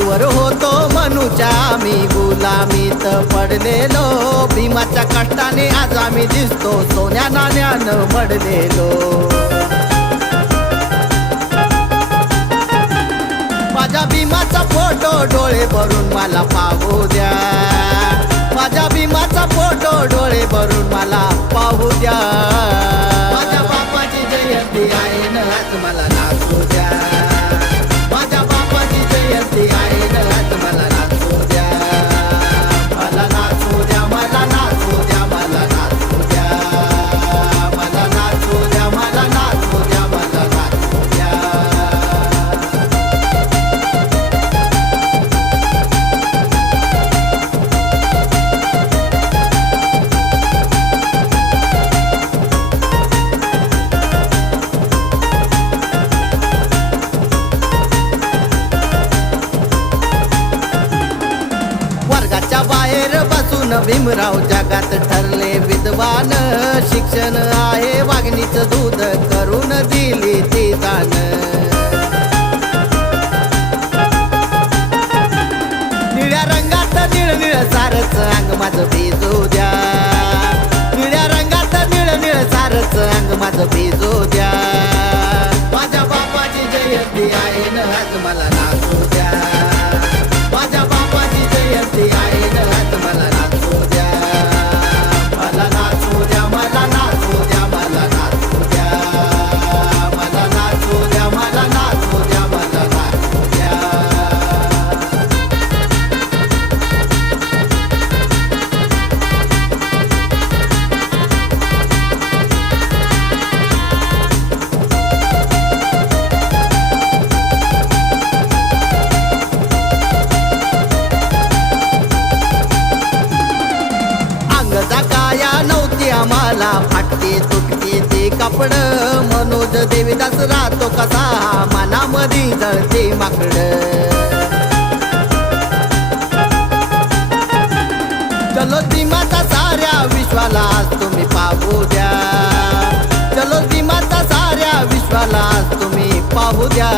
आजवर होतो मनूच्या आम्ही गुलामीत पडलेलो. भीमाच्या कष्टाने आज आम्ही दिसतो सोन्या नाण्यानं पडलेलो माझ्या भीमाचा फोटो डोळे भरून मला पाहू द्या. माझ्या भीमाचा फोटो डोळे भरून मला पाहू द्या. वर्गाच्या बाहेर बसून भीमराव जगात ठरले विद्वान. शिक्षण आहे वागणीचं दूध करून दिली ती दान. निळ्या रंगात निळ निळ सारच अंग माझं भिजू द्या. निळ्या रंगात निळ निळ सारच अंग माझं भिजू द्या. अंगचा काया नव्हती आम्हाला. फाटते तुटते ते कापड. मनोज देवीदास राहतो कसा? मनामध्ये जळते माकड. चलो ती माता साऱ्या विश्वाला तुम्ही पाहू द्या. चलो ती माता साऱ्या विश्वाला तुम्ही पाहू द्या.